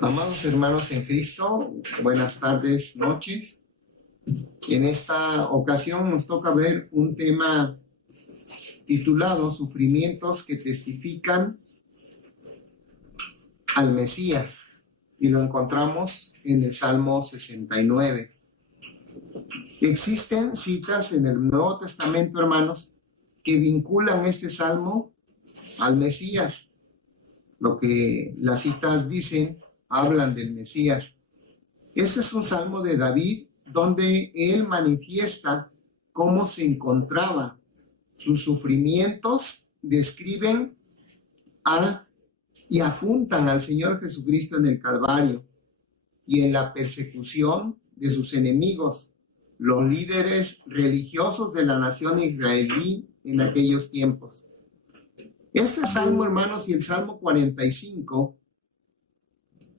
Amados hermanos en Cristo, buenas tardes, noches. En esta ocasión nos toca ver un tema titulado Sufrimientos que testifican al Mesías, y lo encontramos en el Salmo 69. Existen citas en el Nuevo Testamento, hermanos, que vinculan este salmo al Mesías. Lo que las citas dicen, hablan del Mesías. Este es un salmo de David donde él manifiesta cómo se encontraba. Sus sufrimientos describen y apuntan al Señor Jesucristo en el Calvario y en la persecución de sus enemigos, los líderes religiosos de la nación israelí en aquellos tiempos. Este salmo, hermanos, y el Salmo 45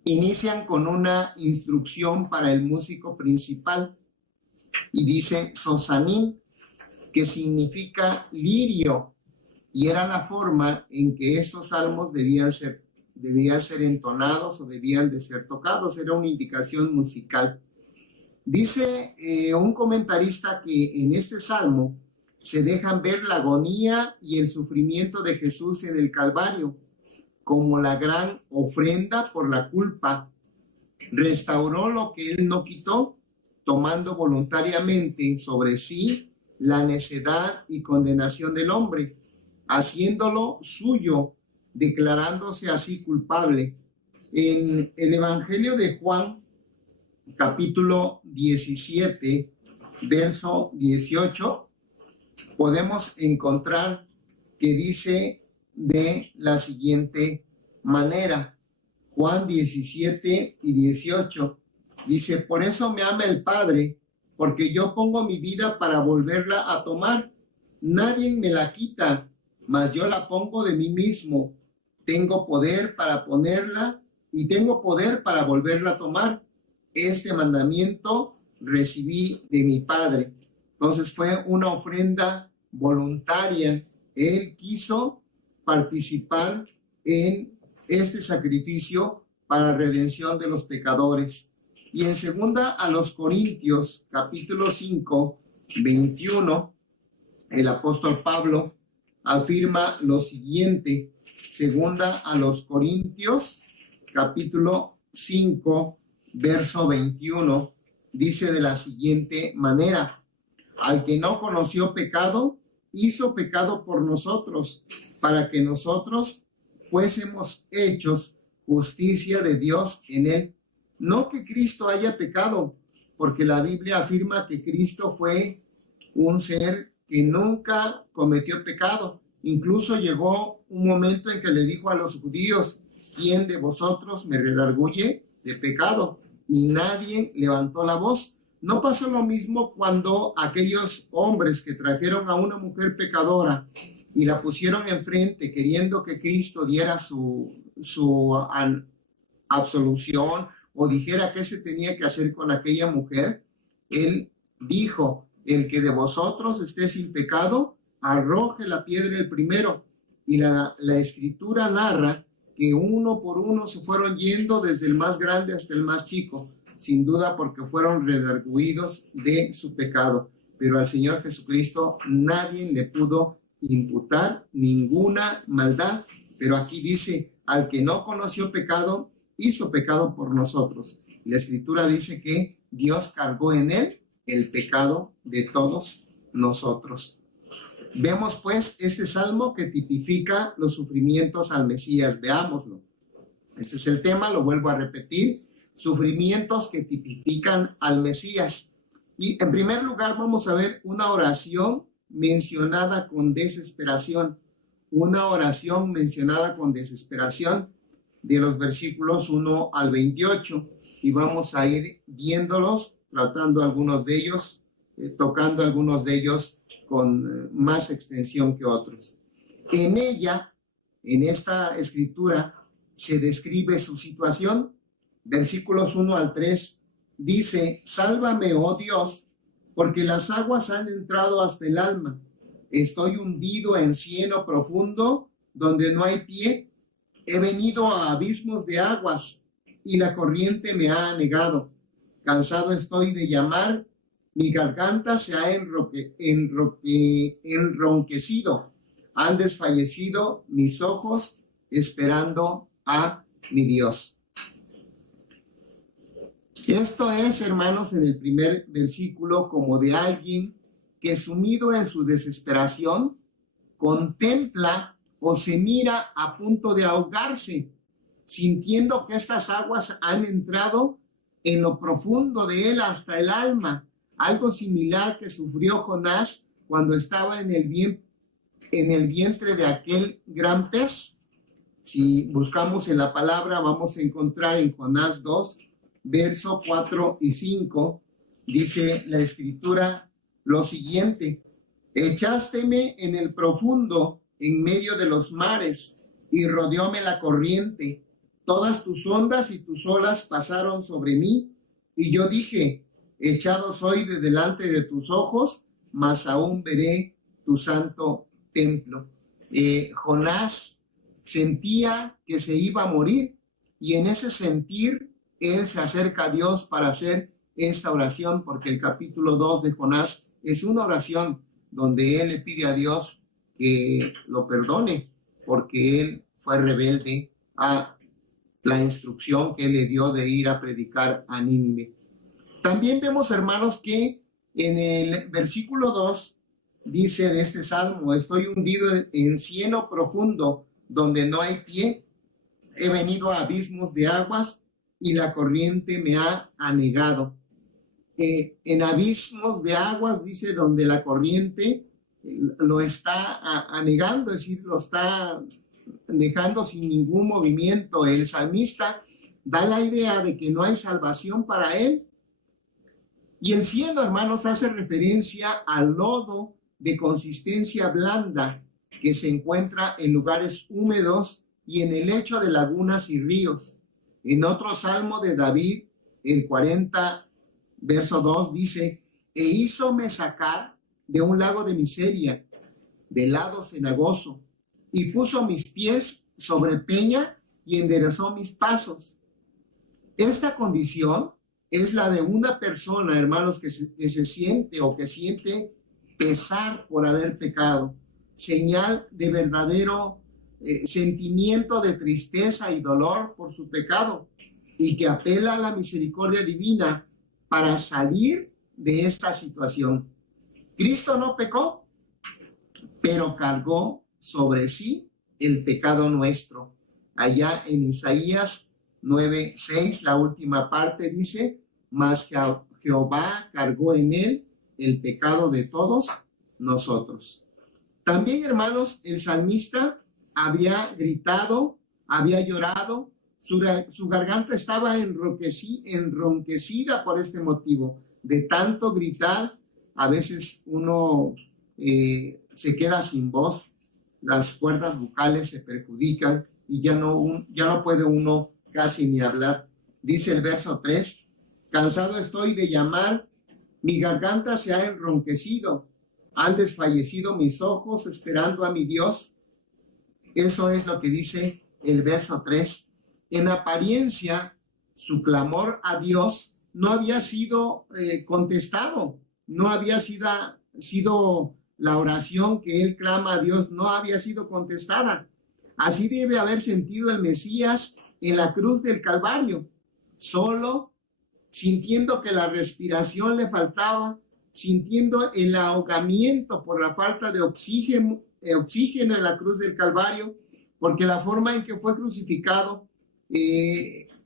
inician con una instrucción para el músico principal y dice Sosanim, que significa lirio, y era la forma en que estos salmos debían ser entonados o debían de ser tocados. Era una indicación musical. Dice un comentarista que en este salmo se dejan ver la agonía y el sufrimiento de Jesús en el Calvario como la gran ofrenda por la culpa. Restauró lo que él no quitó, tomando voluntariamente sobre sí la necedad y condenación del hombre, haciéndolo suyo, declarándose así culpable. En el Evangelio de Juan, capítulo 17, verso 18, podemos encontrar que dice de la siguiente manera. Juan 17 y 18 dice: por eso me ama el Padre, porque yo pongo mi vida para volverla a tomar. Nadie me la quita, mas yo la pongo de mí mismo. Tengo poder para ponerla y tengo poder para volverla a tomar. Este mandamiento recibí de mi Padre. Entonces fue una ofrenda voluntaria. Él quiso participar en este sacrificio para redención de los pecadores. Y en segunda a los Corintios, capítulo 5, 21, el apóstol Pablo afirma lo siguiente. Segunda a los Corintios, capítulo 5, verso 21, dice de la siguiente manera: al que no conoció pecado, hizo pecado por nosotros, para que nosotros fuésemos hechos justicia de Dios en él. No que Cristo haya pecado, porque la Biblia afirma que Cristo fue un ser que nunca cometió pecado. Incluso llegó un momento en que le dijo a los judíos: ¿quién de vosotros me redarguye de pecado? Y nadie levantó la voz. ¿No pasó lo mismo cuando aquellos hombres que trajeron a una mujer pecadora y la pusieron enfrente queriendo que Cristo diera su absolución o dijera qué se tenía que hacer con aquella mujer? Él dijo: el que de vosotros esté sin pecado, arroje la piedra el primero. Y la escritura narra que uno por uno se fueron yendo, desde el más grande hasta el más chico, sin duda porque fueron redarguidos de su pecado. Pero al Señor Jesucristo nadie le pudo imputar ninguna maldad. Pero aquí dice: al que no conoció pecado, hizo pecado por nosotros. Y la escritura dice que Dios cargó en él el pecado de todos nosotros. Vemos pues este salmo que tipifica los sufrimientos al Mesías. Veámoslo. Este es el tema, lo vuelvo a repetir: sufrimientos que tipifican al Mesías. Y en primer lugar vamos a ver una oración mencionada con desesperación. Una oración mencionada con desesperación de los versículos 1 al 28. Y vamos a ir viéndolos, tratando algunos de ellos, tocando algunos de ellos con más extensión que otros. En ella, en esta escritura, se describe su situación. Versículos 1 al 3 dice: sálvame, oh Dios, porque las aguas han entrado hasta el alma. Estoy hundido en cieno profundo, donde no hay pie. He venido a abismos de aguas y la corriente me ha anegado. Cansado estoy de llamar, mi garganta se ha enronquecido. Han desfallecido mis ojos esperando a mi Dios. Esto es, hermanos, en el primer versículo, como de alguien que sumido en su desesperación contempla o se mira a punto de ahogarse, sintiendo que estas aguas han entrado en lo profundo de él hasta el alma, algo similar que sufrió Jonás cuando estaba en el vientre de aquel gran pez. Si buscamos en la palabra, vamos a encontrar en Jonás 2, verso 4 y 5, dice la escritura lo siguiente: echásteme en el profundo, en medio de los mares, y rodeóme la corriente. Todas tus ondas y tus olas pasaron sobre mí, y yo dije: echado soy de delante de tus ojos, mas aún veré tu santo templo. Jonás sentía que se iba a morir, y en ese sentir él se acerca a Dios para hacer esta oración, porque el capítulo 2 de Jonás es una oración donde él le pide a Dios que lo perdone, porque él fue rebelde a la instrucción que él le dio de ir a predicar a Nínive. También vemos, hermanos, que en el versículo 2 dice de este salmo: estoy hundido en cieno profundo, donde no hay pie. He venido a abismos de aguas y la corriente me ha anegado. En abismos de aguas, dice, donde la corriente lo está anegando, es decir, lo está dejando sin ningún movimiento. El salmista da la idea de que no hay salvación para él. Y el cieno, hermanos, hace referencia al lodo de consistencia blanda que se encuentra en lugares húmedos y en el lecho de lagunas y ríos. En otro salmo de David, el 40, verso 2, dice: e hízome sacar de un lago de miseria, de lado cenagoso, y puso mis pies sobre peña y enderezó mis pasos. Esta condición es la de una persona, hermanos, que se siente o que siente pesar por haber pecado, señal de verdadero sentimiento de tristeza y dolor por su pecado, y que apela a la misericordia divina para salir de esta situación. Cristo no pecó, pero cargó sobre sí el pecado nuestro. Allá en Isaías 9:6, la última parte dice: mas Jehová cargó en él el pecado de todos nosotros. También, hermanos, el salmista había gritado, había llorado, su garganta estaba enronquecida por este motivo. De tanto gritar, a veces uno se queda sin voz, las cuerdas vocales se perjudican y ya no puede uno casi ni hablar. Dice el verso 3: cansado estoy de llamar, mi garganta se ha enronquecido, han desfallecido mis ojos esperando a mi Dios. Eso es lo que dice el verso 3. En apariencia, su clamor a Dios no había sido contestado, no había sido la oración que él clama a Dios, no había sido contestada. Así debe haber sentido el Mesías en la cruz del Calvario, solo, sintiendo que la respiración le faltaba, sintiendo el ahogamiento por la falta de oxígeno en la cruz del Calvario, porque la forma en que fue crucificado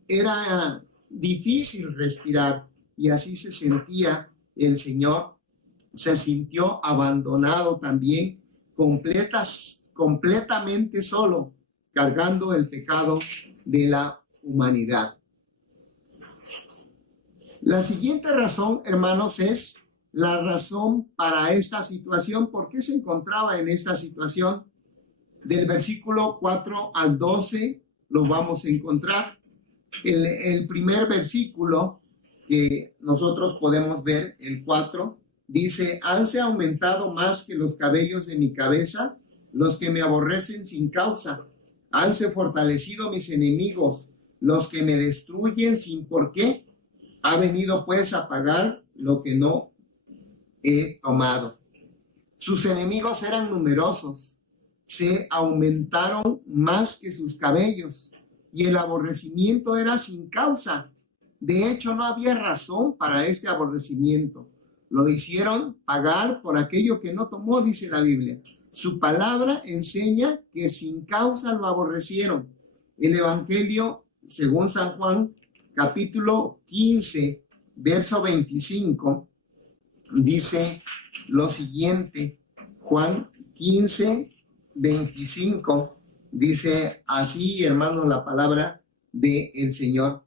era difícil respirar, y así se sentía el Señor. Se sintió abandonado también, completamente solo, cargando el pecado de la humanidad. La siguiente razón, hermanos, es la razón para esta situación. ¿Por qué se encontraba en esta situación? Del versículo 4 al 12 lo vamos a encontrar. El primer versículo que nosotros podemos ver, el 4, dice: hanse aumentado más que los cabellos de mi cabeza los que me aborrecen sin causa. Hanse fortalecido mis enemigos, los que me destruyen sin por qué. Ha venido pues a pagar lo que no he tomado. Sus enemigos eran numerosos, se aumentaron más que sus cabellos, y el aborrecimiento era sin causa. De hecho, no había razón para este aborrecimiento. Lo hicieron pagar por aquello que no tomó, dice la Biblia. Su palabra enseña que sin causa lo aborrecieron. El Evangelio, según San Juan, capítulo 15, verso 25, dice lo siguiente. Juan 15, 25, dice así, hermanos, la palabra del Señor.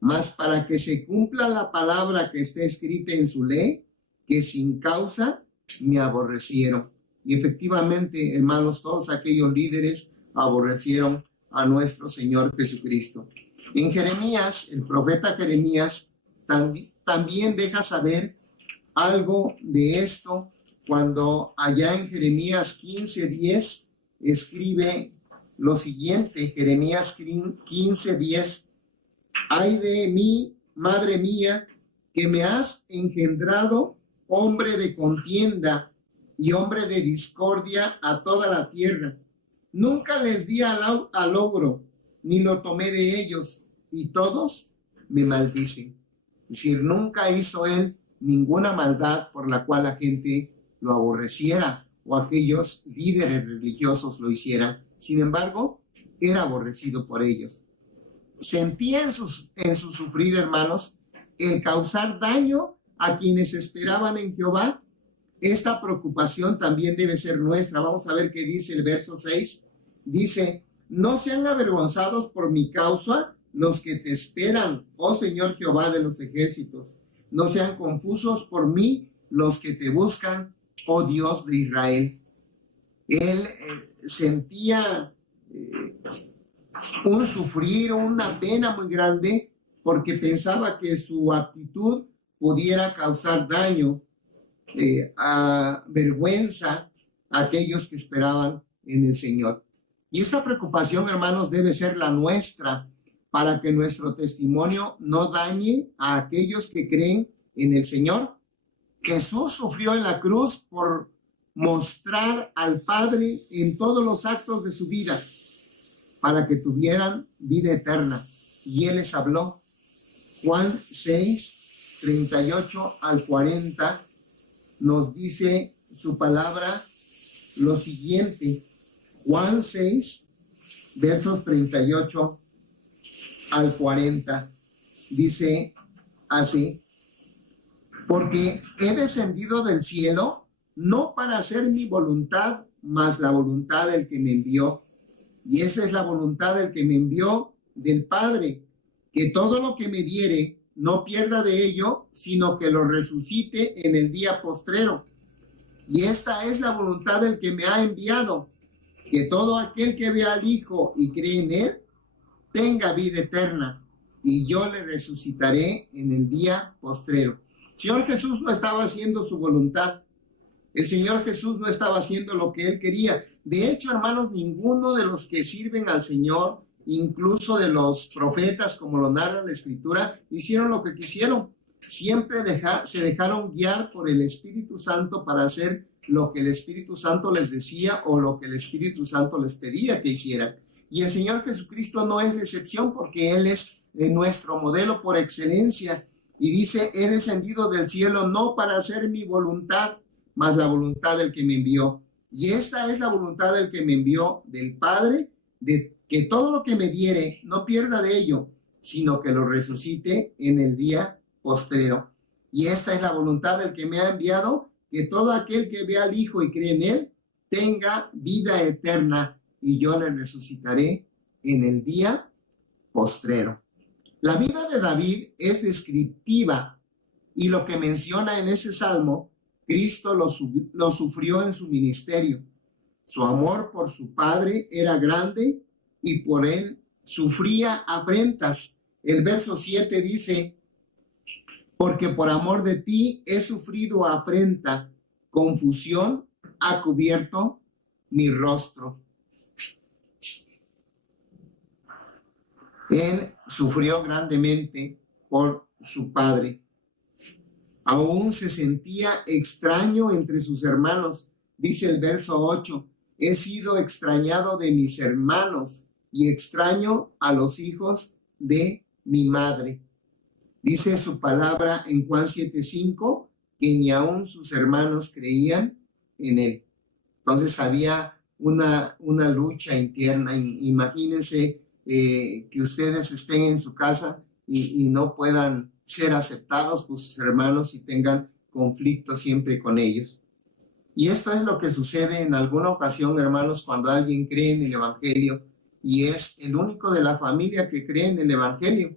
Mas para que se cumpla la palabra que está escrita en su ley, que sin causa me aborrecieron. Y efectivamente, hermanos, todos aquellos líderes aborrecieron a nuestro Señor Jesucristo. En Jeremías, el profeta Jeremías también deja saber algo de esto cuando allá en Jeremías 15:10 escribe lo siguiente. Jeremías 15:10: ay de mí, madre mía, que me has engendrado, hombre de contienda y hombre de discordia a toda la tierra. Nunca les di al logro, ni lo tomé de ellos, y todos me maldicen. Es decir, nunca hizo él ninguna maldad por la cual la gente lo aborreciera o aquellos líderes religiosos lo hicieran. Sin embargo, era aborrecido por ellos. Sentía en su sufrir, hermanos, el causar daño a quienes esperaban en Jehová. Esta preocupación también debe ser nuestra. Vamos a ver qué dice el verso 6. Dice: no sean avergonzados por mi causa los que te esperan, oh Señor Jehová de los ejércitos. No sean confusos por mí los que te buscan, oh Dios de Israel. Él sentía un sufrir, una pena muy grande, porque pensaba que su actitud pudiera causar daño, a vergüenza a aquellos que esperaban en el Señor. Y esta preocupación, hermanos, debe ser la nuestra, para que nuestro testimonio no dañe a aquellos que creen en el Señor. Jesús sufrió en la cruz por mostrar al Padre en todos los actos de su vida, para que tuvieran vida eterna. Y Él les habló. Juan 6, 38 al 40, nos dice su palabra lo siguiente. Juan 6, versos 38 al 40, dice así: porque he descendido del cielo no para hacer mi voluntad, mas la voluntad del que me envió. Y esa es la voluntad del que me envió, del Padre, que todo lo que me diere no pierda de ello, sino que lo resucite en el día postrero. Y esta es la voluntad del que me ha enviado, que todo aquel que vea al Hijo y cree en él tenga vida eterna, y yo le resucitaré en el día postrero. El Señor Jesús no estaba haciendo su voluntad. El Señor Jesús no estaba haciendo lo que él quería. De hecho, hermanos, ninguno de los que sirven al Señor, incluso de los profetas, como lo narra la Escritura, hicieron lo que quisieron. Siempre se dejaron guiar por el Espíritu Santo para hacer lo que el Espíritu Santo les decía o lo que el Espíritu Santo les pedía que hicieran. Y el Señor Jesucristo no es la excepción, porque Él es nuestro modelo por excelencia. Y dice: he descendido del cielo no para hacer mi voluntad, mas la voluntad del que me envió. Y esta es la voluntad del que me envió, del Padre, de que todo lo que me diere no pierda de ello, sino que lo resucite en el día postrero. Y esta es la voluntad del que me ha enviado, que todo aquel que vea al Hijo y cree en él tenga vida eterna, y yo le resucitaré en el día postrero. La vida de David es descriptiva, y lo que menciona en ese salmo, Cristo lo sufrió en su ministerio. Su amor por su Padre era grande, y por él sufría afrentas. El verso 7 dice: porque por amor de ti he sufrido afrenta, confusión ha cubierto mi rostro. Él sufrió grandemente por su padre. Aún se sentía extraño entre sus hermanos. Dice el verso 8, he sido extrañado de mis hermanos y extraño a los hijos de mi madre. Dice su palabra en Juan 7:5 que ni aún sus hermanos creían en él. Entonces había una lucha interna. Imagínense que ustedes estén en su casa y no puedan ser aceptados por sus hermanos y tengan conflicto siempre con ellos. Y esto es lo que sucede en alguna ocasión, hermanos, cuando alguien cree en el Evangelio y es el único de la familia que cree en el Evangelio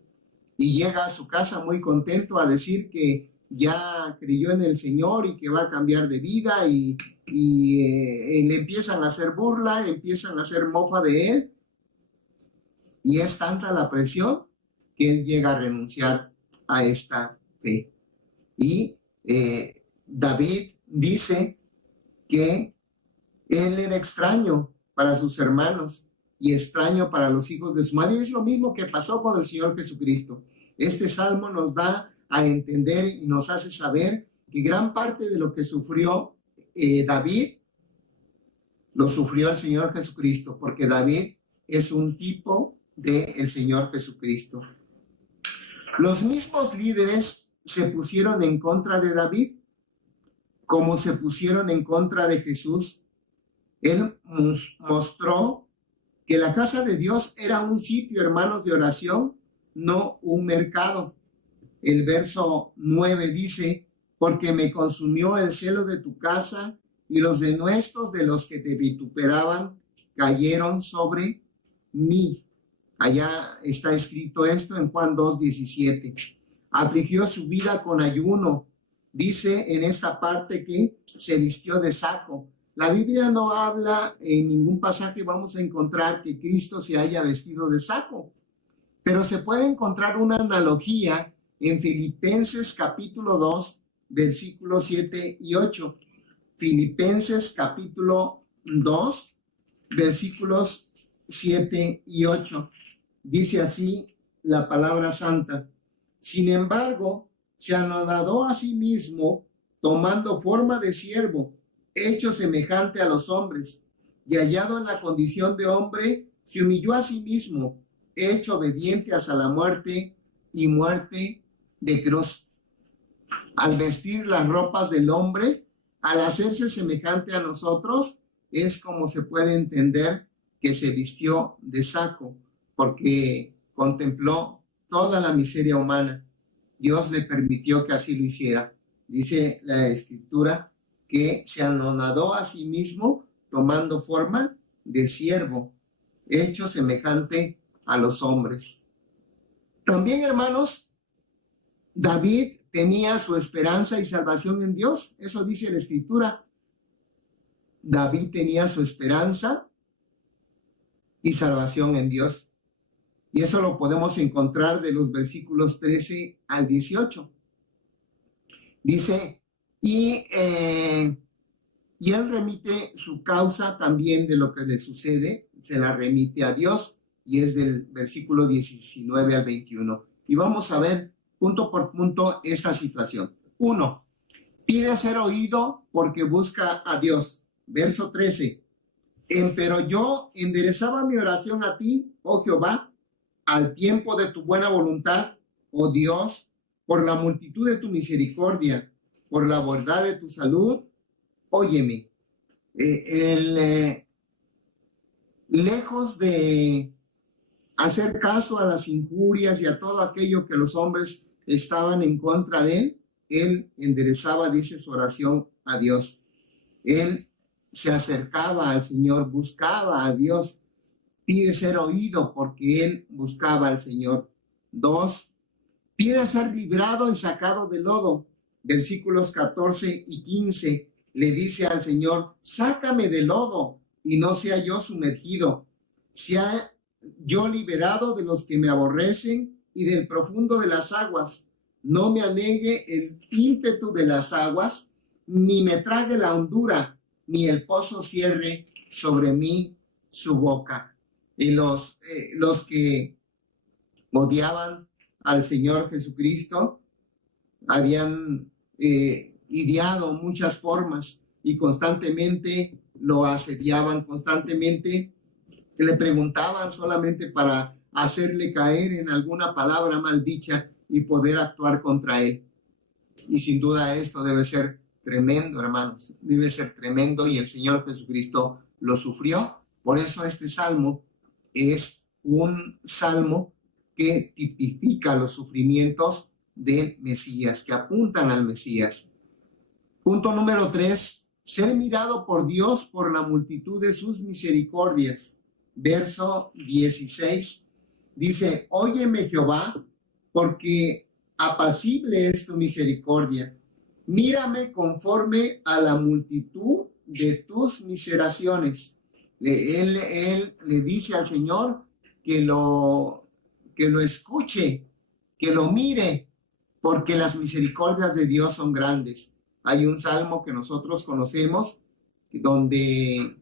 y llega a su casa muy contento a decir que ya creyó en el Señor y que va a cambiar de vida y le empiezan a hacer burla, empiezan a hacer mofa de él y es tanta la presión que él llega a renunciar a esta fe. Y David dice que él era extraño para sus hermanos y extraño para los hijos de su madre. Y es lo mismo que pasó con el Señor Jesucristo. Este salmo nos da a entender y nos hace saber que gran parte de lo que sufrió David, lo sufrió el Señor Jesucristo, porque David es un tipo del Señor Jesucristo. Los mismos líderes se pusieron en contra de David, como se pusieron en contra de Jesús. Él mostró que la casa de Dios era un sitio, hermanos, de oración, no un mercado. El verso 9 dice, porque me consumió el celo de tu casa y los denuestos de los que te vituperaban cayeron sobre mí. Allá está escrito esto en Juan 2:17. Afligió su vida con ayuno. Dice en esta parte que se vistió de saco. La Biblia no habla en ningún pasaje, vamos a encontrar que Cristo se haya vestido de saco, pero se puede encontrar una analogía en Filipenses capítulo 2, versículos 7 y 8. Filipenses capítulo 2, versículos 7 y 8. Dice así la palabra santa. Sin embargo, se anonadó a sí mismo, tomando forma de siervo, hecho semejante a los hombres, y hallado en la condición de hombre, se humilló a sí mismo, hecho obediente hasta la muerte y muerte de cruz. Al vestir las ropas del hombre, al hacerse semejante a nosotros, es como se puede entender que se vistió de saco, porque contempló toda la miseria humana. Dios le permitió que así lo hiciera. Dice la Escritura que se anonadó a sí mismo tomando forma de siervo, hecho semejante a los hombres. También, hermanos, David tenía su esperanza y salvación en Dios. Eso dice la Escritura. David tenía su esperanza y salvación en Dios. Y eso lo podemos encontrar de los versículos 13 al 18. Dice, y él remite su causa también de lo que le sucede, se la remite a Dios, y es del versículo 19 al 21. Y vamos a ver punto por punto esta situación. 1. Pide ser oído porque busca a Dios. Verso 13. Empero yo enderezaba mi oración a ti, oh Jehová, al tiempo de tu buena voluntad, oh Dios, por la multitud de tu misericordia, por la bondad de tu salud, óyeme. Lejos de hacer caso a las injurias y a todo aquello que los hombres estaban en contra de él enderezaba, dice, su oración a Dios. Él se acercaba al Señor, buscaba a Dios, pide ser oído porque él buscaba al Señor. 2, pide ser librado y sacado del lodo. Versículos 14 y 15 le dice al Señor, sácame del lodo y no sea yo sumergido, sea yo liberado de los que me aborrecen y del profundo de las aguas. No me anegue el ímpetu de las aguas, ni me trague la hondura, ni el pozo cierre sobre mí su boca. Y los que odiaban al Señor Jesucristo, habían ideado muchas formas y constantemente lo asediaban, constantemente le preguntaban solamente para hacerle caer en alguna palabra maldicha y poder actuar contra él. Y sin duda esto debe ser tremendo, hermanos, debe ser tremendo, y el Señor Jesucristo lo sufrió. Por eso este salmo es un salmo que tipifica los sufrimientos del Mesías, que apuntan al Mesías. Punto número 3, ser mirado por Dios por la multitud de sus misericordias. Verso 16 dice: óyeme, Jehová, porque apacible es tu misericordia. Mírame conforme a la multitud de tus miseraciones. Él le dice al Señor que lo escuche, que lo mire, porque las misericordias de Dios son grandes. Hay un salmo que nosotros conocemos donde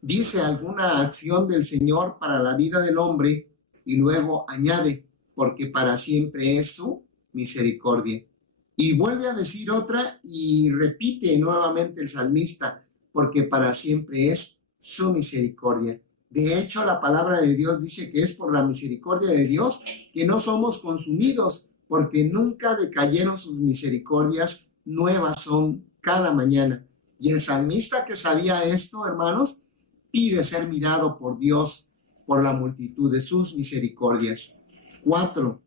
dice alguna acción del Señor para la vida del hombre y luego añade: porque para siempre es su misericordia. Y vuelve a decir otra y repite nuevamente el salmista: porque para siempre es su misericordia. De hecho, la palabra de Dios dice que es por la misericordia de Dios que no somos consumidos, porque nunca decayeron sus misericordias, nuevas son cada mañana. Y el salmista, que sabía esto, hermanos, pide ser mirado por Dios por la multitud de sus misericordias. 4,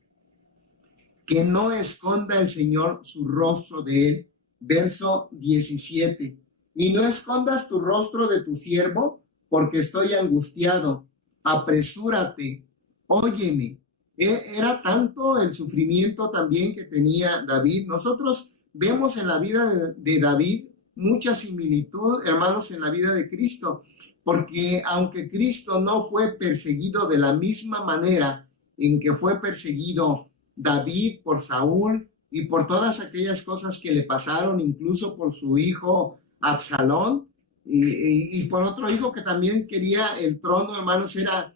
que no esconda el Señor su rostro de él. Verso 17, y no escondas tu rostro de tu siervo, porque estoy angustiado. Apresúrate, óyeme. Era tanto el sufrimiento también que tenía David. Nosotros vemos en la vida de David mucha similitud, hermanos, en la vida de Cristo, porque aunque Cristo no fue perseguido de la misma manera en que fue perseguido David por Saúl y por todas aquellas cosas que le pasaron, incluso por su hijo Absalón, y por otro hijo que también quería el trono, hermanos, era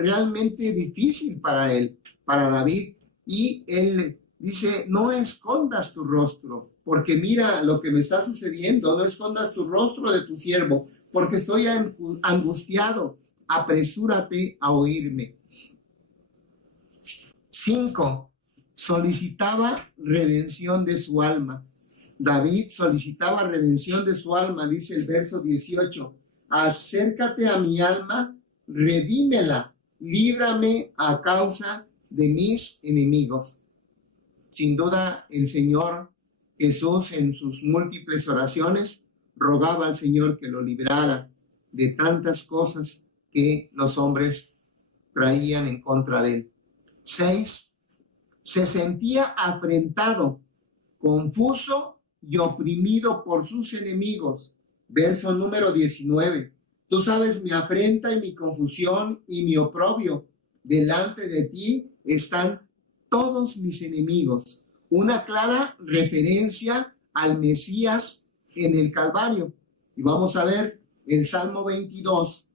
realmente difícil para él, para David. Y él dice: no escondas tu rostro, porque mira lo que me está sucediendo. No escondas tu rostro de tu siervo, porque estoy angustiado. Apresúrate a oírme. 5, solicitaba redención de su alma. David solicitaba redención de su alma, dice el verso 18: acércate a mi alma, redímela, líbrame a causa de mis enemigos. Sin duda, el Señor Jesús, en sus múltiples oraciones, rogaba al Señor que lo librara de tantas cosas que los hombres traían en contra de él. 6, se sentía afrentado, confuso y oprimido por sus enemigos. Verso número 19, tú sabes mi afrenta y mi confusión y mi oprobio. Delante de ti están todos mis enemigos. Una clara referencia al Mesías en el Calvario. Y vamos a ver el Salmo 22,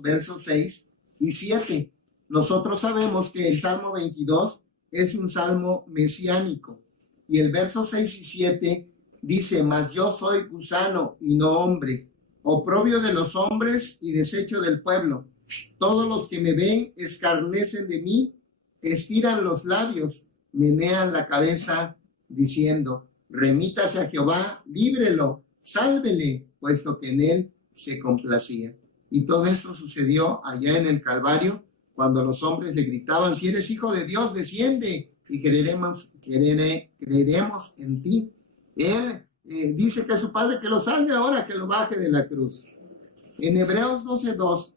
versos 6 y 7. Nosotros sabemos que el Salmo 22 es un salmo mesiánico. Y el verso 6 y 7 dice: mas yo soy gusano y no hombre, oprobio de los hombres y desecho del pueblo. Todos los que me ven escarnecen de mí, estiran los labios, menean la cabeza, diciendo: remítase a Jehová, líbrelo, sálvele, puesto que en él se complacía. Y todo esto sucedió allá en el Calvario, cuando los hombres le gritaban: si eres hijo de Dios, desciende y creeremos en ti. Él dice que a su padre que lo salve ahora, que lo baje de la cruz. En Hebreos 12:2,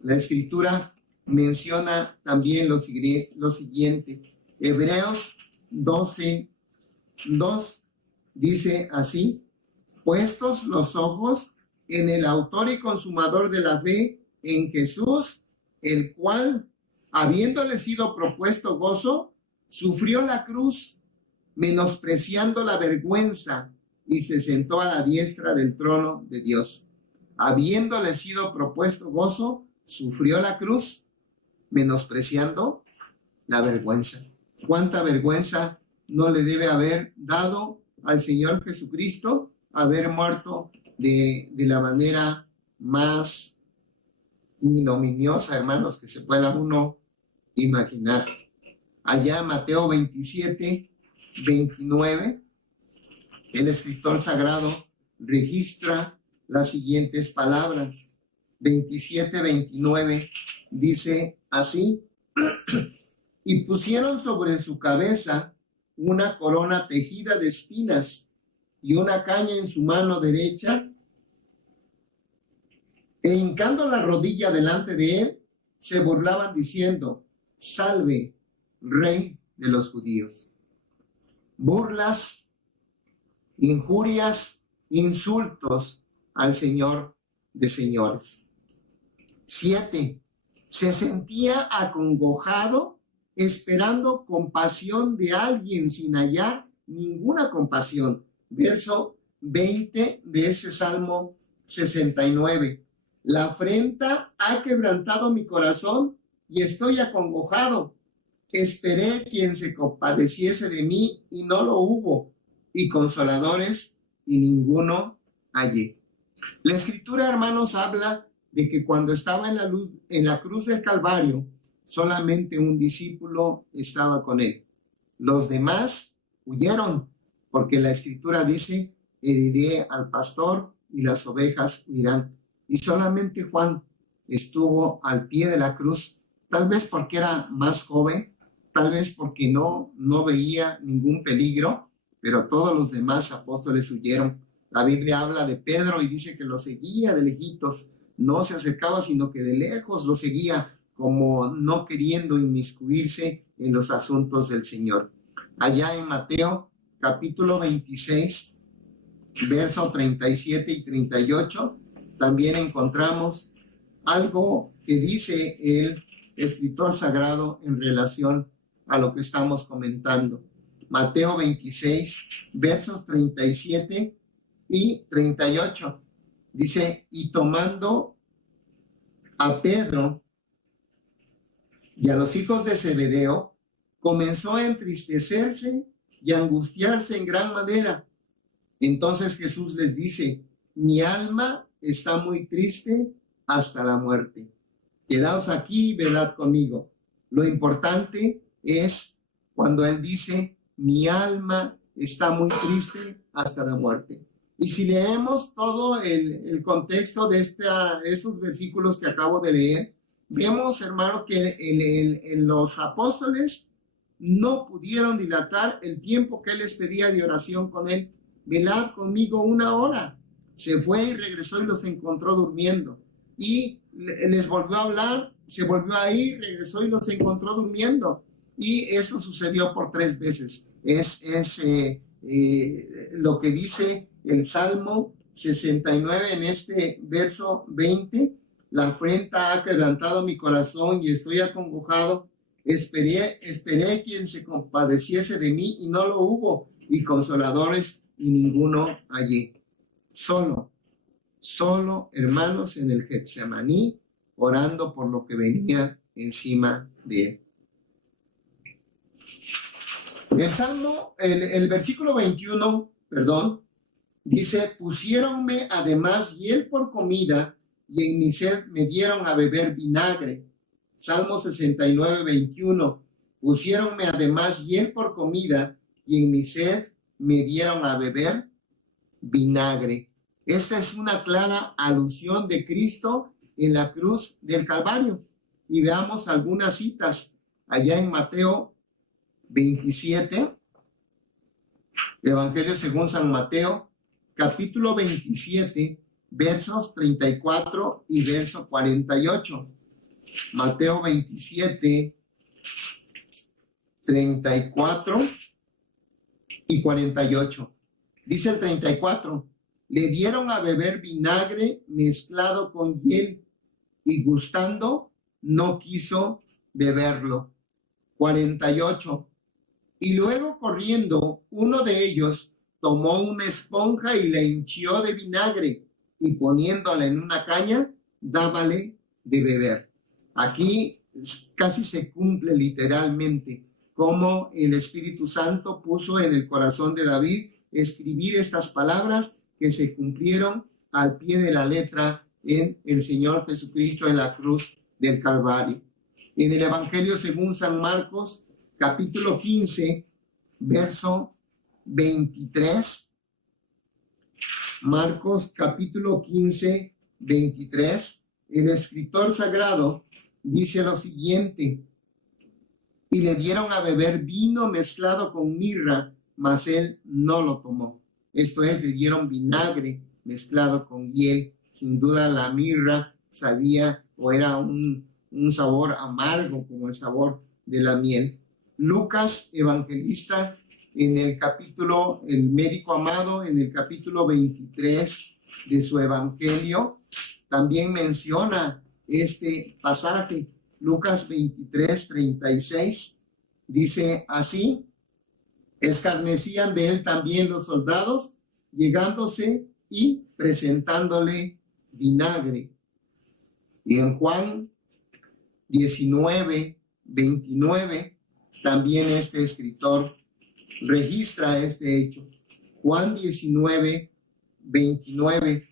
la escritura menciona también lo siguiente. Hebreos 12:2 dice así: puestos los ojos en el autor y consumador de la fe, en Jesús, el cual, habiéndole sido propuesto gozo, sufrió la cruz, menospreciando la vergüenza, y se sentó a la diestra del trono de Dios. Habiéndole sido propuesto gozo, sufrió la cruz, menospreciando la vergüenza. ¿Cuánta vergüenza no le debe haber dado al Señor Jesucristo haber muerto de la manera más ignominiosa, hermanos, que se pueda uno imaginar? Allá Mateo 27, 29, el escritor sagrado registra las siguientes palabras. 27, 29 dice así: y pusieron sobre su cabeza una corona tejida de espinas y una caña en su mano derecha, e hincando la rodilla delante de él, se burlaban diciendo: salve, Rey de los judíos. Burlas, injurias, insultos al Señor de señores. 7. Se sentía acongojado esperando compasión de alguien sin hallar ninguna compasión. Verso 20 de ese Salmo 69. La afrenta ha quebrantado mi corazón y estoy acongojado. Esperé quien se compadeciese de mí y no lo hubo, y consoladores y ninguno hallé. La Escritura, hermanos, habla de que cuando estaba en la cruz del Calvario, solamente un discípulo estaba con él. Los demás huyeron, porque la Escritura dice: heriré al pastor y las ovejas huirán. Y solamente Juan estuvo al pie de la cruz, tal vez porque era más joven, tal vez porque no veía ningún peligro, pero todos los demás apóstoles huyeron. La Biblia habla de Pedro y dice que lo seguía de lejitos, no se acercaba, sino que de lejos lo seguía, como no queriendo inmiscuirse en los asuntos del Señor. Allá en Mateo capítulo 26, verso 37 y 38, también encontramos algo que dice el escritor sagrado en relación a lo que estamos comentando. Mateo 26, versos 37 y 38. Dice: y tomando a Pedro y a los hijos de Zebedeo, comenzó a entristecerse y a angustiarse en gran manera. Entonces Jesús les dice: mi alma está muy triste hasta la muerte. Quedaos aquí y velad conmigo. Lo importante es cuando él dice: mi alma está muy triste hasta la muerte. Y si leemos todo el contexto de esos versículos que acabo de leer, vemos, hermano, que los apóstoles no pudieron dilatar el tiempo que él les pedía de oración con él. Velad conmigo 1 hora. Se fue y regresó y los encontró durmiendo. Y les volvió a hablar, se volvió a ir, regresó y los encontró durmiendo. Y eso sucedió por 3 veces. Es lo que dice el Salmo 69 en este verso 20. La afrenta ha quebrantado mi corazón y estoy acongojado. Esperé quien se compadeciese de mí y no lo hubo, y consoladores y ninguno hallé. Solo, hermanos, en el Getsemaní, orando por lo que venía encima de él. El versículo 21, dice: pusiéronme además hiel por comida, y en mi sed me dieron a beber vinagre. Salmo 69, 21. Pusiéronme además hiel por comida, y en mi sed me dieron a beber vinagre. Esta es una clara alusión de Cristo en la cruz del Calvario. Y veamos algunas citas allá en Mateo 27, Evangelio según San Mateo, capítulo 27, versos 34 y verso 48. Mateo 27, 34 y 48. Dice el 34: le dieron a beber vinagre mezclado con hiel, y gustando no quiso beberlo. 48. Y luego, corriendo, uno de ellos tomó una esponja y la hinchió de vinagre, y poniéndola en una caña, dábale de beber. Aquí casi se cumple literalmente, como el Espíritu Santo puso en el corazón de David escribir estas palabras que se cumplieron al pie de la letra en el Señor Jesucristo en la cruz del Calvario. En el Evangelio según San Marcos, capítulo 15, verso 23. Marcos capítulo 15, 23. El escritor sagrado dice lo siguiente: y le dieron a beber vino mezclado con mirra, mas él no lo tomó. Esto es, le dieron vinagre mezclado con hiel. Sin duda la mirra sabía o era un sabor amargo como el sabor de la miel. Lucas, evangelista, en el capítulo, el médico amado, en el capítulo 23 de su evangelio, también menciona este pasaje. Lucas 23, 36, dice así: escarnecían de él también los soldados, llegándose y presentándole vinagre. Y en Juan 19, 29, también este escritor registra este hecho. Juan 19, 29.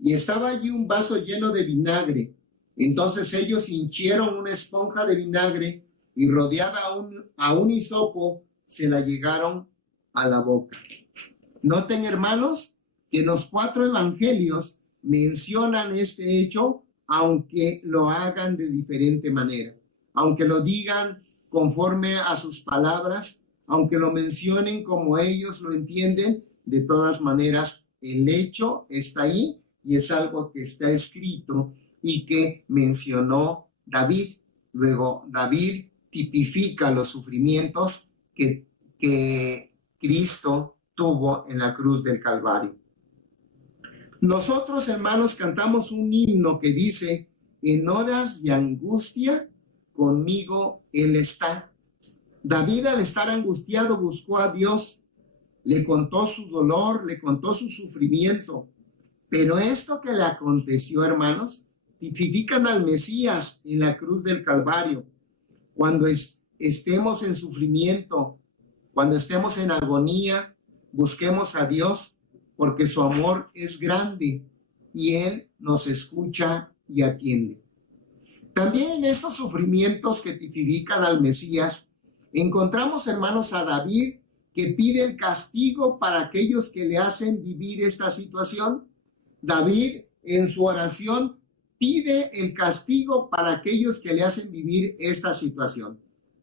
Y estaba allí un vaso lleno de vinagre. Entonces ellos hinchieron una esponja de vinagre y rodeada a un hisopo se la llegaron a la boca. Noten, hermanos, que los 4 evangelios mencionan este hecho, aunque lo hagan de diferente manera, aunque lo digan conforme a sus palabras, aunque lo mencionen como ellos lo entienden. De todas maneras, el hecho está ahí y es algo que está escrito y que mencionó David. Luego, David tipifica los sufrimientos que Cristo tuvo en la cruz del Calvario. Nosotros, hermanos, cantamos un himno que dice: en horas de angustia conmigo Él está. David, al estar angustiado, buscó a Dios, le contó su dolor, le contó su sufrimiento. Pero esto que le aconteció, hermanos, tipifican al Mesías en la cruz del Calvario. Cuando estemos en sufrimiento, cuando estemos en agonía, busquemos a Dios, porque su amor es grande y Él nos escucha y atiende. También en estos sufrimientos que tipifican al Mesías, encontramos, hermanos, a David, que pide el castigo para aquellos que le hacen vivir esta situación. David, en su oración, pide el castigo para aquellos que le hacen vivir esta situación.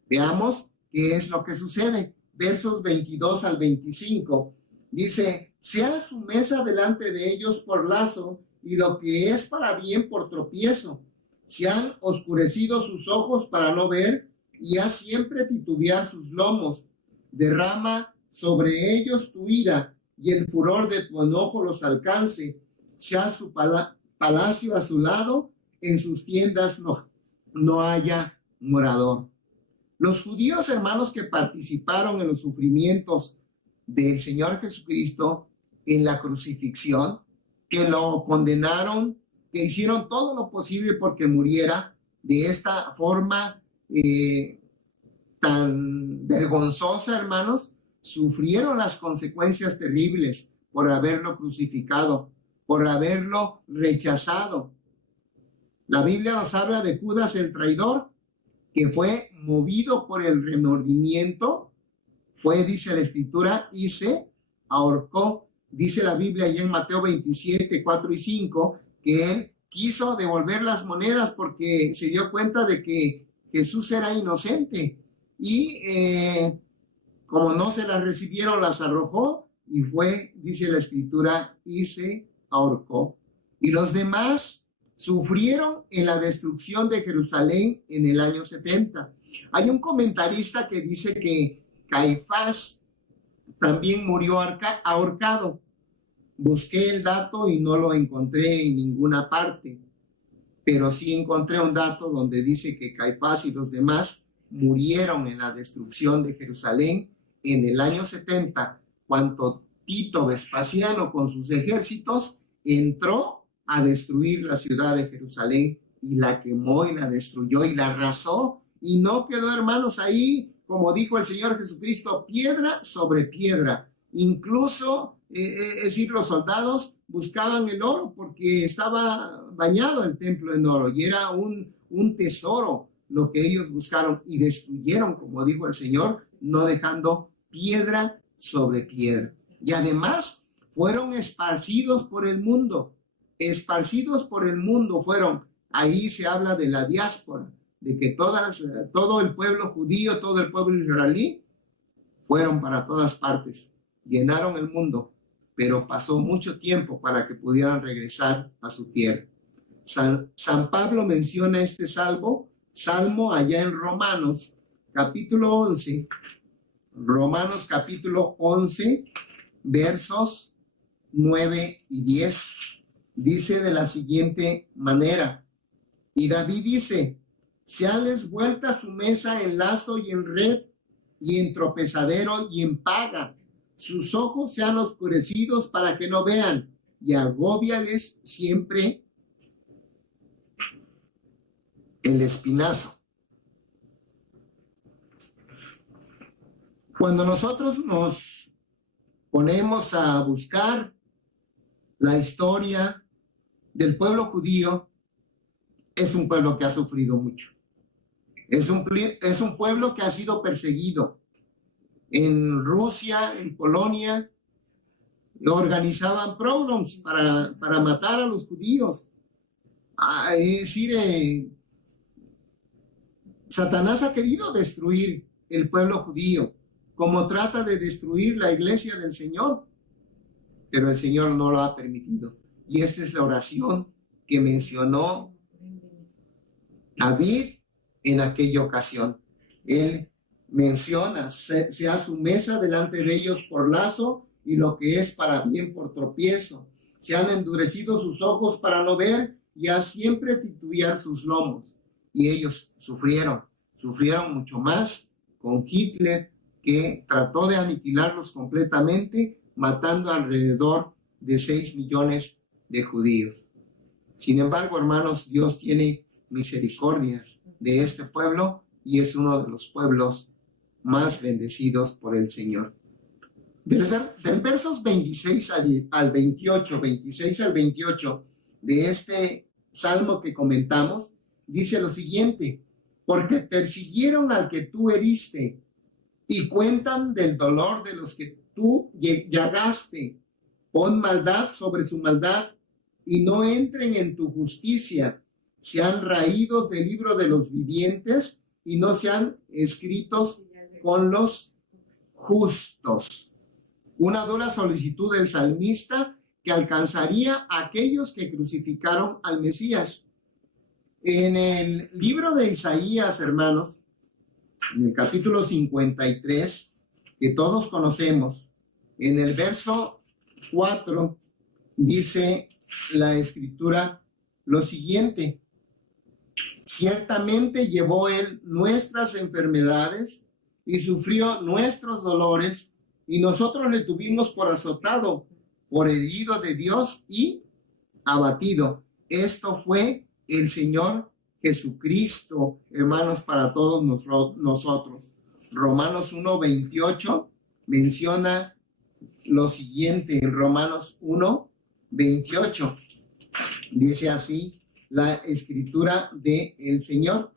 Veamos qué es lo que sucede. Versos 22 al 25. Dice: sea su mesa delante de ellos por lazo, y lo que es para bien por tropiezo. Se han oscurecido sus ojos para no ver, y haz siempre titubear sus lomos. Derrama sobre ellos tu ira, y el furor de tu enojo los alcance. Sea su palacio a su lado, en sus tiendas no haya morador. Los judíos, hermanos, que participaron en los sufrimientos del Señor Jesucristo en la crucifixión, que lo condenaron, que hicieron todo lo posible porque muriera de esta forma tan vergonzosa, hermanos, sufrieron las consecuencias terribles por haberlo crucificado, por haberlo rechazado. La Biblia nos habla de Judas el traidor, que fue movido por el remordimiento, dice la Escritura, y se ahorcó. Dice la Biblia allá en Mateo 27, 4 y 5, que él quiso devolver las monedas porque se dio cuenta de que Jesús era inocente. Y como no se las recibieron, las arrojó y dice la Escritura, y se ahorcó. Y los demás sufrieron en la destrucción de Jerusalén en el año 70. Hay un comentarista que dice que Caifás también murió ahorcado. Busqué el dato y no lo encontré en ninguna parte, pero sí encontré un dato donde dice que Caifás y los demás murieron en la destrucción de Jerusalén en el año 70, cuando Tito Vespasiano con sus ejércitos entró a destruir la ciudad de Jerusalén y la quemó y la destruyó y la arrasó. Y no quedó, hermanos, ahí, como dijo el Señor Jesucristo, piedra sobre piedra. Incluso, es decir, los soldados buscaban el oro porque estaba bañado el templo en oro y era un tesoro lo que ellos buscaron y destruyeron, como dijo el Señor, no dejando piedra sobre piedra. Y además fueron esparcidos por el mundo fueron. Ahí se habla de la diáspora, de que todo el pueblo judío, todo el pueblo israelí fueron para todas partes, llenaron el mundo, pero pasó mucho tiempo para que pudieran regresar a su tierra. San Pablo menciona este salmo allá en Romanos capítulo 11, versos 9 y 10. Dice de la siguiente manera, y David dice, seanles vuelta su mesa en lazo y en red, y en tropezadero y en paga. Sus ojos sean oscurecidos para que no vean, y agóbiales siempre el espinazo. Cuando nosotros nos ponemos a buscar la historia del pueblo judío, es un pueblo que ha sufrido mucho. Es un pueblo que ha sido perseguido. En Rusia, en Polonia, organizaban pogroms para matar a los judíos. Es decir, Satanás ha querido destruir el pueblo judío, como trata de destruir la iglesia del Señor, pero el Señor no lo ha permitido. Y esta es la oración que mencionó David en aquella ocasión. Él menciona, sea su mesa delante de ellos por lazo y lo que es para bien por tropiezo. Se han endurecido sus ojos para no ver y a siempre titubear sus lomos. Y ellos sufrieron mucho más con Hitler, que trató de aniquilarlos completamente, matando alrededor de 6 millones de judíos. Sin embargo, hermanos, Dios tiene misericordia de este pueblo y es uno de los pueblos más bendecidos por el Señor. Del versos 26 al 28 de este salmo que comentamos, dice lo siguiente: porque persiguieron al que tú heriste y cuentan del dolor de los que tú llagaste. Pon maldad sobre su maldad y no entren en tu justicia. Sean raídos del libro de los vivientes y no sean escritos con los justos. Una dura solicitud del salmista que alcanzaría a aquellos que crucificaron al Mesías. En el libro de Isaías, hermanos, en el capítulo 53, que todos conocemos, en el verso 4, dice la escritura lo siguiente: ciertamente llevó él nuestras enfermedades y sufrió nuestros dolores, y nosotros le tuvimos por azotado, por herido de Dios y abatido. Esto fue el Señor Jesucristo, hermanos, para todos nosotros. Romanos 1:28 menciona lo siguiente. En Romanos 1:28 dice así la escritura del Señor.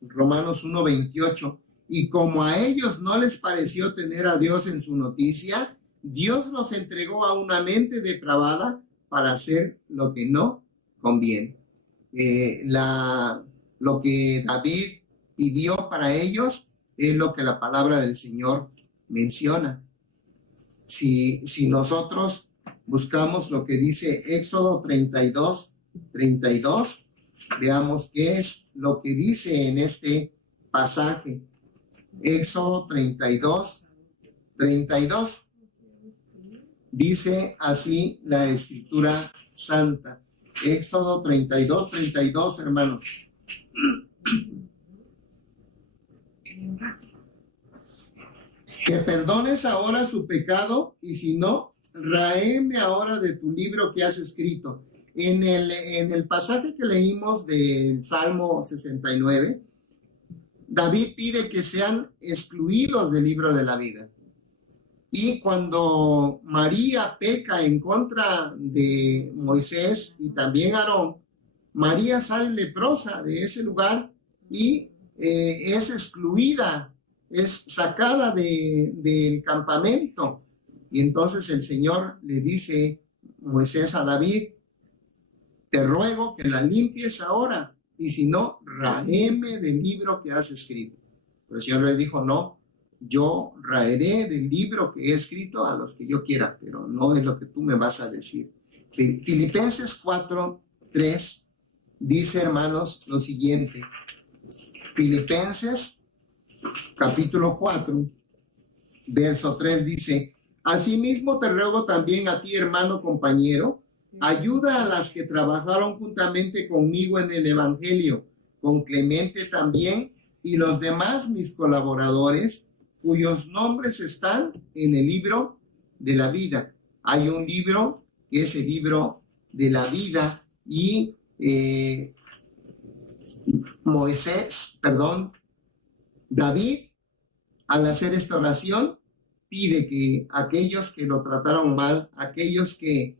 Romanos 1:28: y como a ellos no les pareció tener a Dios en su noticia, Dios los entregó a una mente depravada para hacer lo que no conviene. Lo que David pidió para ellos es lo que la palabra del Señor menciona. Si nosotros buscamos lo que dice Éxodo 32, veamos qué es lo que dice en este pasaje. Éxodo 32. Dice así la escritura santa. Éxodo 32, hermanos. Que perdones ahora su pecado, y si no, raéme ahora de tu libro que has escrito. en el pasaje que leímos del Salmo 69, David pide que sean excluidos del libro de la vida. Y cuando María peca en contra de Moisés y también Aarón, María sale leprosa de ese lugar y es excluida, es sacada del campamento. Y entonces el Señor le dice Moisés a David: te ruego que la limpies ahora, y si no, raeme del libro que has escrito. Pero el Señor le dijo: no, yo raeré del libro que he escrito a los que yo quiera, pero no es lo que tú me vas a decir. Filipenses 4:3 dice, hermanos, lo siguiente. Filipenses capítulo 4, verso 3 dice: asimismo te ruego también a ti, hermano compañero, ayuda a las que trabajaron juntamente conmigo en el Evangelio, con Clemente también y los demás mis colaboradores, cuyos nombres están en el libro de la vida. Hay un libro que es el libro de la vida y David, al hacer esta oración, pide que aquellos que lo trataron mal, aquellos que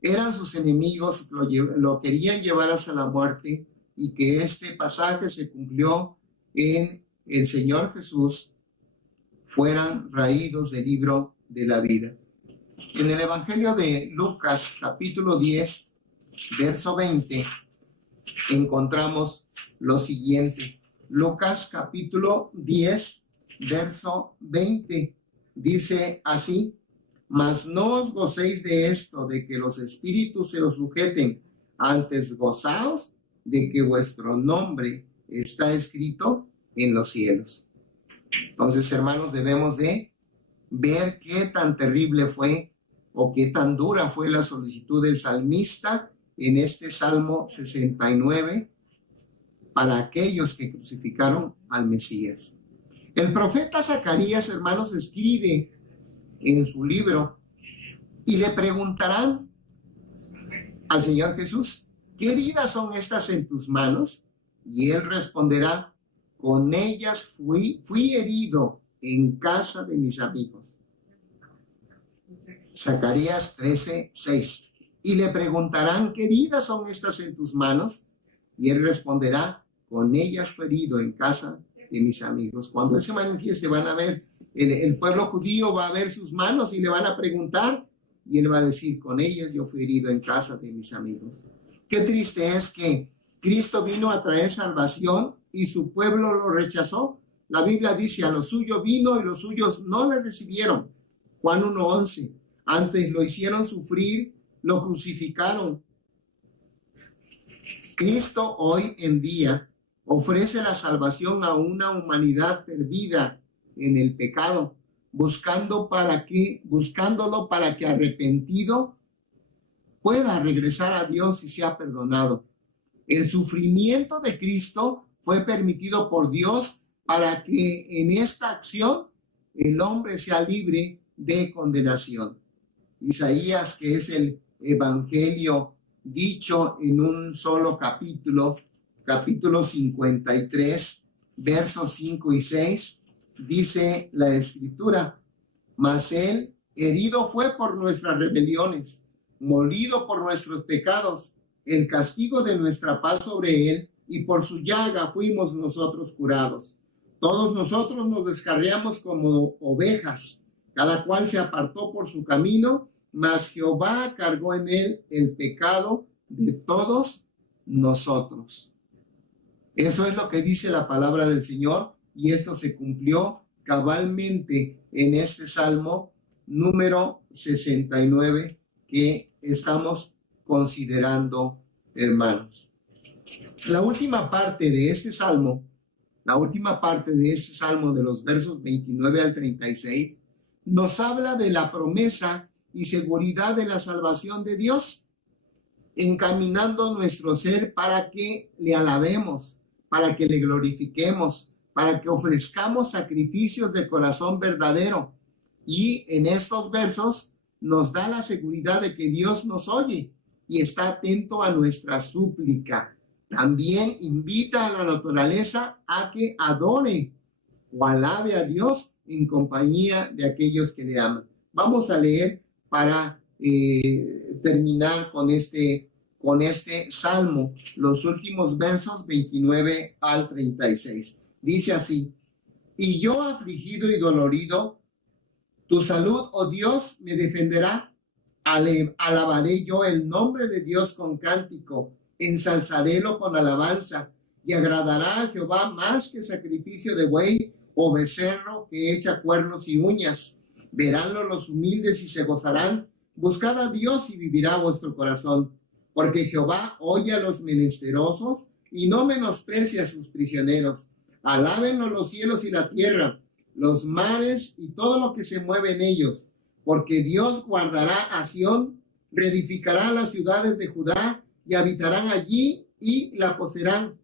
eran sus enemigos, lo querían llevar hacia la muerte, y que este pasaje se cumplió en el Señor Jesús, fueran raídos del libro de la vida. En el Evangelio de Lucas, capítulo 10, verso 20, encontramos lo siguiente. Lucas, capítulo 10, verso 20, dice así: mas no os gocéis de esto, de que los espíritus se os sujeten, antes gozaos de que vuestro nombre está escrito en los cielos. Entonces, hermanos, debemos de ver qué tan terrible fue o qué tan dura fue la solicitud del salmista en este Salmo 69 para aquellos que crucificaron al Mesías. El profeta Zacarías, hermanos, escribe en su libro y le preguntarán al Señor Jesús: ¿qué heridas son estas en tus manos? Y él responderá: con ellas fui herido en casa de mis amigos. Zacarías 13:6. Y le preguntarán: ¿qué heridas son estas en tus manos? Y él responderá: con ellas fui herido en casa de mis amigos. Cuando él se manifieste, van a ver, el pueblo judío va a ver sus manos y le van a preguntar, y él va a decir: con ellas yo fui herido en casa de mis amigos. Qué triste es que Cristo vino a traer salvación y su pueblo lo rechazó. La Biblia dice: a lo suyo vino y los suyos no le recibieron. Juan 1:11. Antes lo hicieron sufrir, lo crucificaron. Cristo hoy en día ofrece la salvación a una humanidad perdida en el pecado, buscándolo para que arrepentido pueda regresar a Dios y sea perdonado. El sufrimiento de Cristo fue permitido por Dios para que en esta acción el hombre sea libre de condenación. Isaías, que es el evangelio dicho en un solo capítulo, capítulo 53, versos 5 y 6, dice la Escritura: mas él herido fue por nuestras rebeliones, molido por nuestros pecados, el castigo de nuestra paz sobre él, y por su llaga fuimos nosotros curados. Todos nosotros nos descarriamos como ovejas, cada cual se apartó por su camino, mas Jehová cargó en él el pecado de todos nosotros. Eso es lo que dice la palabra del Señor, y esto se cumplió cabalmente en este Salmo número 69 que estamos considerando, hermanos. La última parte de este Salmo de los versos 29 al 36, nos habla de la promesa y seguridad de la salvación de Dios, encaminando nuestro ser para que le alabemos, para que le glorifiquemos, para que ofrezcamos sacrificios de corazón verdadero. Y en estos versos nos da la seguridad de que Dios nos oye y está atento a nuestra súplica. También invita a la naturaleza a que adore o alabe a Dios en compañía de aquellos que le aman. Vamos a leer para terminar con este salmo, los últimos versos 29 al 36. Dice así: y yo afligido y dolorido, tu salud, oh Dios, me defenderá. Alabaré yo el nombre de Dios con cántico, ensalzarélo con alabanza, y agradará a Jehová más que sacrificio de buey o becerro que echa cuernos y uñas. Veránlo los humildes y se gozarán. Buscad a Dios y vivirá vuestro corazón, porque Jehová oye a los menesterosos y no menosprecia a sus prisioneros. Alábenlo los cielos y la tierra, los mares y todo lo que se mueve en ellos, porque Dios guardará a Sión, reedificará las ciudades de Judá y habitarán allí y la poseerán,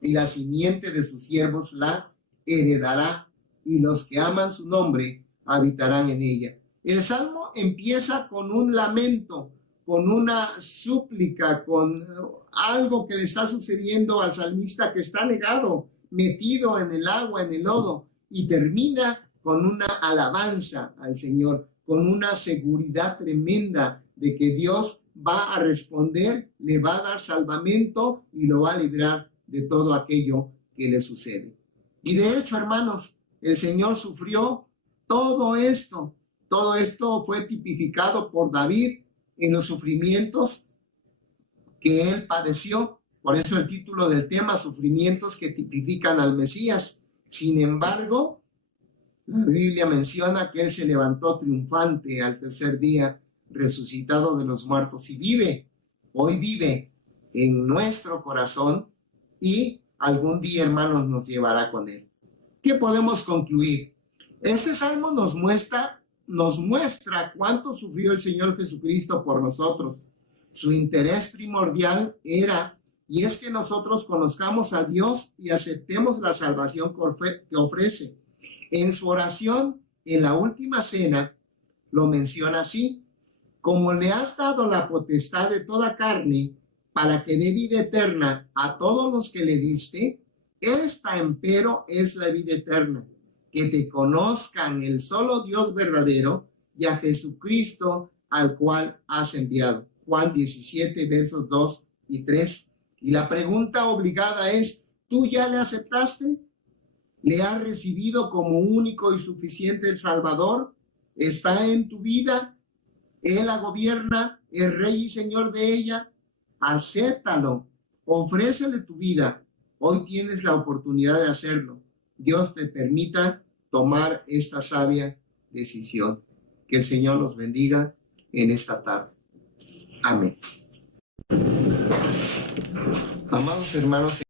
y la simiente de sus siervos la heredará, y los que aman su nombre habitarán en ella. El salmo empieza con un lamento, con una súplica, con algo que le está sucediendo al salmista, que está negado, metido en el agua, en el lodo, y termina con una alabanza al Señor, con una seguridad tremenda de que Dios va a responder, le va a dar salvamento y lo va a librar de todo aquello que le sucede. Y de hecho, hermanos, el Señor sufrió todo esto. Todo esto fue tipificado por David en los sufrimientos que él padeció. Por eso el título del tema, sufrimientos que tipifican al Mesías. Sin embargo, la Biblia menciona que él se levantó triunfante al tercer día, resucitado de los muertos, y vive, hoy vive en nuestro corazón, y algún día, hermanos, nos llevará con él. ¿Qué podemos concluir? Este salmo nos muestra cuánto sufrió el Señor Jesucristo por nosotros. Su interés primordial era, y es que nosotros conozcamos a Dios y aceptemos la salvación que ofrece. En su oración, en la última cena, lo menciona así: como le has dado la potestad de toda carne, para que dé vida eterna a todos los que le diste, esta empero es la vida eterna, que te conozcan el solo Dios verdadero y a Jesucristo al cual has enviado. Juan 17, versos 2 y 3. Y la pregunta obligada es: ¿tú ya le aceptaste? ¿Le has recibido como único y suficiente el Salvador? ¿Está en tu vida? ¿Él la gobierna? ¿Es Rey y Señor de ella? Acéptalo, ofrécele tu vida. Hoy tienes la oportunidad de hacerlo. Dios te permita tomar esta sabia decisión. Que el Señor los bendiga en esta tarde. Amén. Amados hermanos,